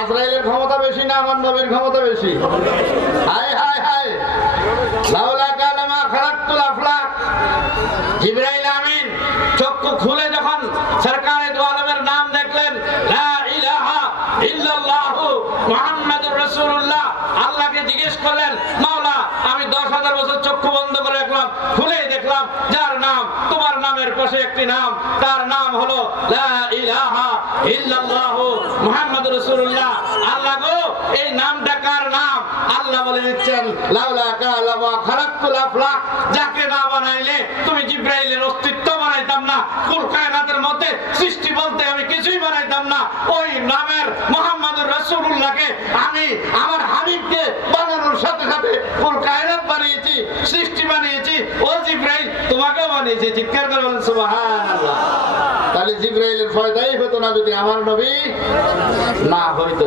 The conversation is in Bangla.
আজরাইলের ক্ষমতা বেশি না আমার নবীর ক্ষমতা বেশি? হায় হায় হায়, লাউলা কালামা খালাকতুল আফলাক। জিবরাইল আমিন চক্ষু খুলে যখন সরকারে দু আলমের নাম দেখলেন, লা ইলাহা ইল্লাল্লাহু মুহাম্মাদুর রাসূলুল্লাহ, আল্লাহকে জিজ্ঞেস করলেন, মাওলা আমি 10,000 বছর চক্ষু বন্ধ করে রাখলাম, খুলেই দেখলাম যার নাম তোমার নামের পাশে একটি নাম, তার নাম হলো লা ইলাহা ইল্লাল্লাহু মুহাম্মাদুর রাসূলুল্লাহ। আল্লাহ গো, এই নামটা কার নাম? আল্লাহ বলে দিচ্ছেন, লাউলা কালামা খালাকতুল আফলাক, যাকে না বানাইলে তুমি জিবরাইলের অস্তিত্ব বানাইতাম না, কুল কায়নাতের মধ্যে সৃষ্টি বলতে আমি কিছুই বানাইতাম না। ওই নামের মুহাম্মাদুর রাসূলুল্লাহকে আমি আমার হাবিবকে বানানোর সাথে সাথে কুল কায়নাত বানিয়েছি, সৃষ্টি বানিয়েছি। ও জিবরাইল, তোমাকেও বানিয়েছি। চিৎকার করে বলেন সুবহানাল্লাহ। তাহলে জিবরাইলের ফায়দাই হতো না যদি আমার নবী না হইতো।